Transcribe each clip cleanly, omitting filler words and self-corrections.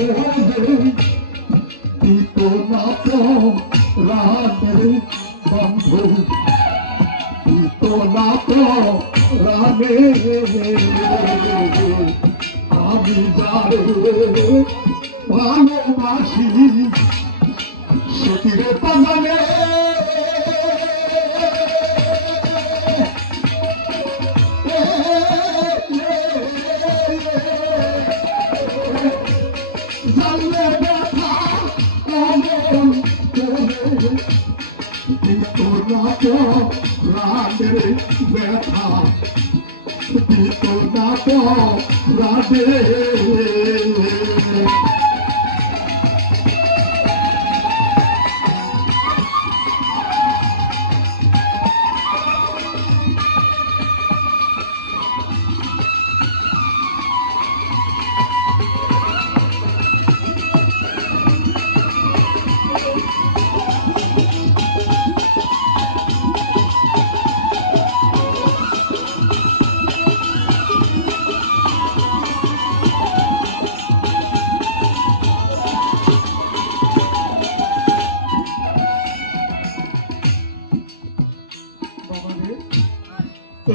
বন্ধু তোলা তো রামে আমি যারে ভালোবাসি সতীরে পাজানে জানলে ব্যথা কেমন করে তোলা তো রামের ব্যথা তোলা তো রাধে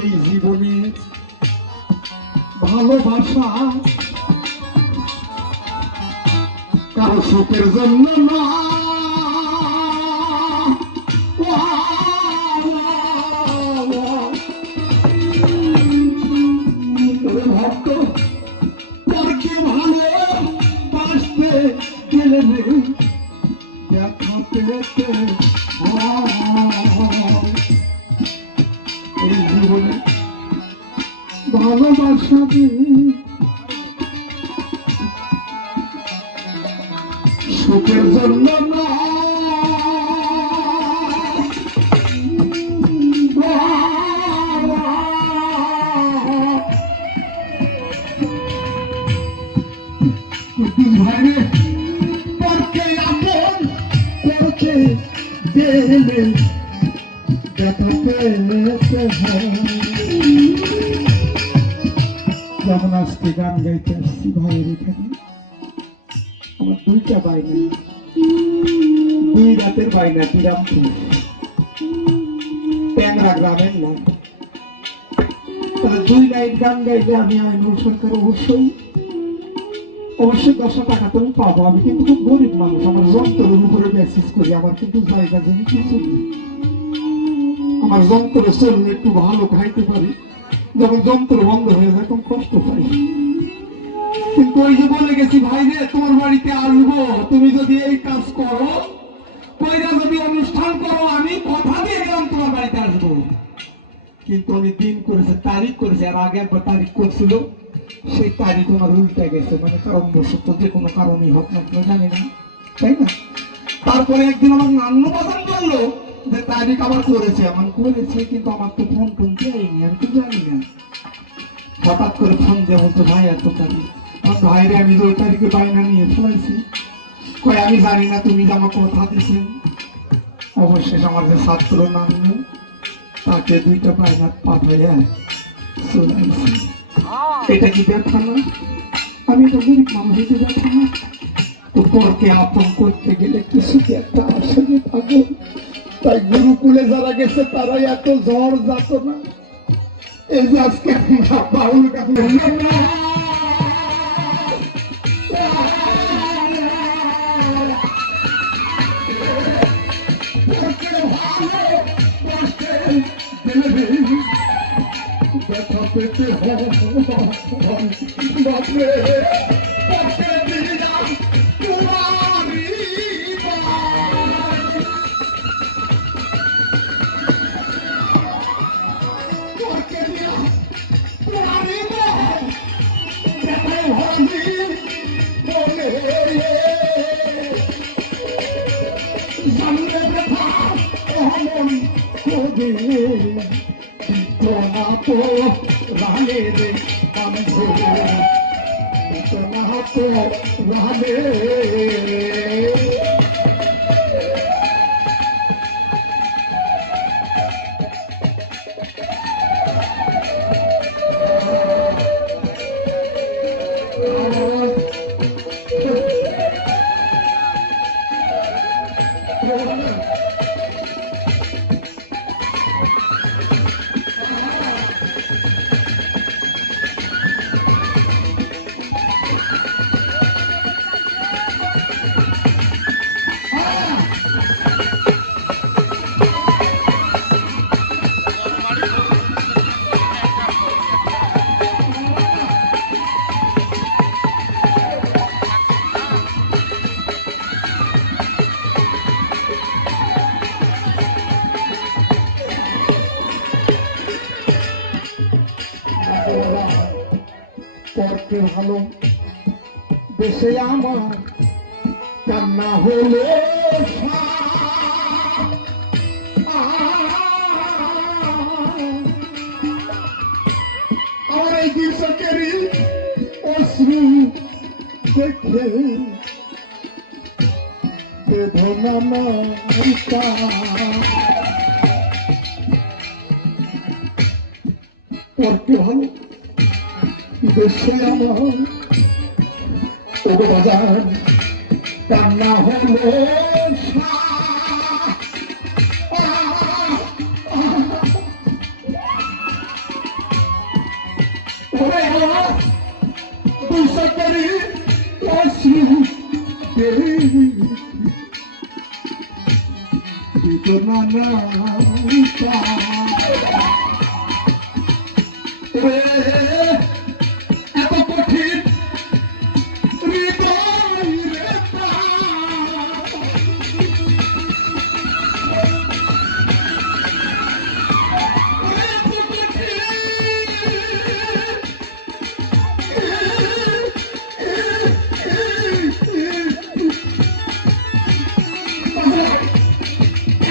এই জীবনে ভালোবাসা কারো সুখের জন্য না ভক্ত পরকে ভালোবাসতে গেলে দেখা পেতে এই জীবনে ভালোবাসা সুখের জন্য না ভাইরে পরকে আপন পরকে দেলে দেখা পেতে হয়। যখন আজকে গান গাইতে আসছি ভাইয়ের এখানে আমার দুইটা বাইনা, দুই রাতের বাইনা, বিরামপুর ট্যাংরা গ্রামের নাম। তাহলে 2 নাইট গান গাইলে আমি আইনুল সরকার অবশ্যই 10 টাকা তো পাবো। আমি কিন্তু খুব গরিব মানুষ, আমার যন্ত্রের উপরে বেসিস করি, আমার কিন্তু জায়গা জমি কিছু, আমার যন্ত্র চললে একটু ভালো খাইতে পারি, যখন যন্ত্র বন্ধ হয়ে যায় তখন কষ্ট পাই। কিন্তু ওই যে বলে গেছি ভাই রে তোমার বাড়িতে আসবো, তুমি যদি এই কাজ করো, কইরা যদি অনুষ্ঠান করো, আমি কথা দিয়ে গেলাম তোমার বাড়িতে আসবো। কিন্তু আমি দিন করেছে, তারিখ করেছে, আর আগে একবার তারিখ করছিল, সেই তারিখ আমার উল্টে গেছে, মানে কারণবশত, যে কোনো কারণেই হোক না কেউ জানি না, তাই না? তারপরে একদিন আমার নান্য বাজান বললো যে তারিখ আবার করেছে, আমার করেছে, কিন্তু আমার তো ফোন টোন দেয়নি, আমি তো জানি না। হঠাৎ করে ফোন দিয়ে বলতো ভাই এত তারিখ, আমার ভাইরে আমি যে ওই তারিখে বাইনা নিয়ে ফেলাইছি, কই আমি জানি না, তুমি যে আমার কথা দিয়েছেন। অবশেষ আমার যে ছাত্র নান্য, তাকে 2টা বাইনা পাঠাইয়া চলে আসছি। এটা কি ব্যথা না? আমি তো গরিব মানুষ, এটা ব্যথা না? তো পরকে আপন করতে গেলে কিছু একটা আসলে থাকো। তাই গুরুকুলে যারা গেছে তারাই এত ঝড় যাত না। এই যে আজকে বাউল ব্যথা পেতে রানে রে বন্ধু রানে রাত্রে ভালো দেশে আমার কান্না হলো আমার এই দৃশ্যকেরই অশ্রু দেখে বেদনা মারিতা পড়তে ভালো দেশে আমার বাজার কান্না হলো দুসকেরি অশ্রু বেদনা মারিতা এত কঠিন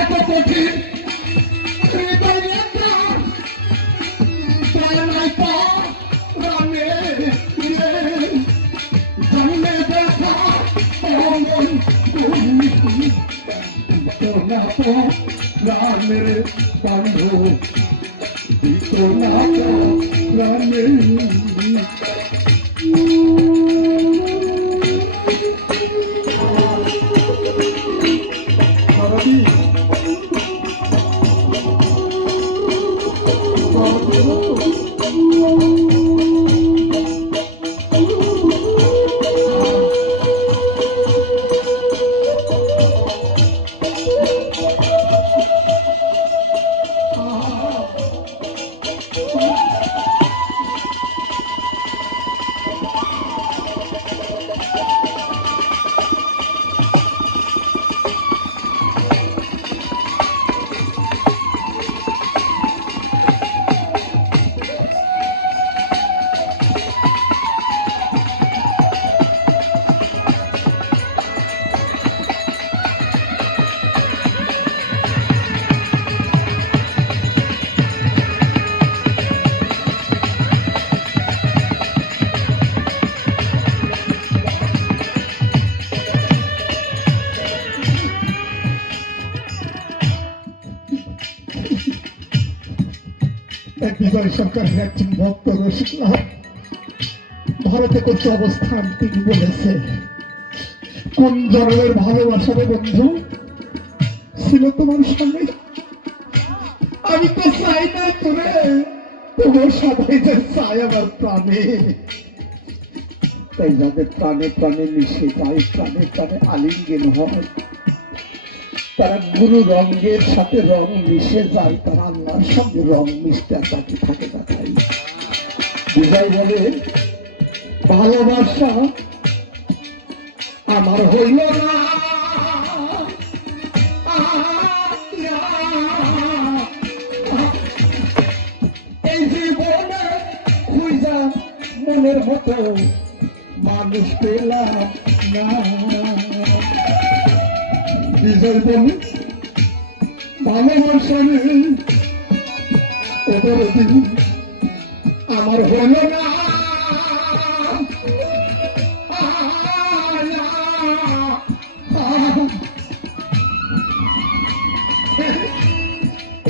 এত কঠিন রামের বন্ধু রামের বিজয় সরকারের একজন ভক্ত রসিকলাল ভারতে করছে অবস্থান। তিনি বলেছে কোন জন্মের ভালোবাসার বন্ধু ছিল তোমার সঙ্গে, আমি তো চাই না তোরে, তোমার সবাই যে চাই আমার প্রাণে। তাই যাদের প্রাণে প্রাণে মিশে যায়, প্রাণে প্রাণে আলিঙ্গন হয়, তারা গুরু রঙের সাথে রং মিশে যায়, তারা আল্লাহর সঙ্গে রং মিশতে বাকি থাকে না। তাই বিজয় বলে ভালোবাসা আমার হইল না, এই জীবনে খুঁজা মনের মতো মানুষ পেলাম না। বিজয় বলে ভালোবাসা ওদের দিন আমার হল না,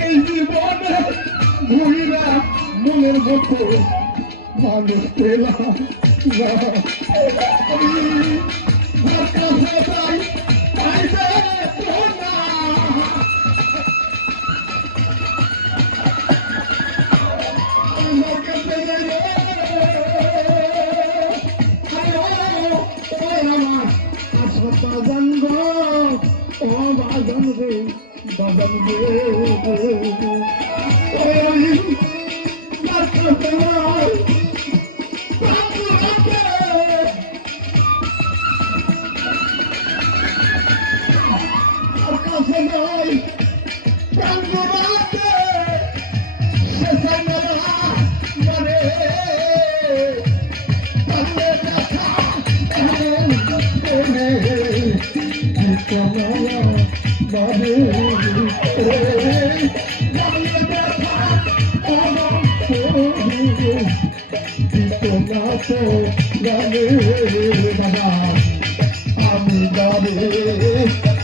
এই জীবনে ঘুরিরা মনের মতো মানুষ পেলাম না। বাজান গো ও বাজান রে বাজান রে যাবে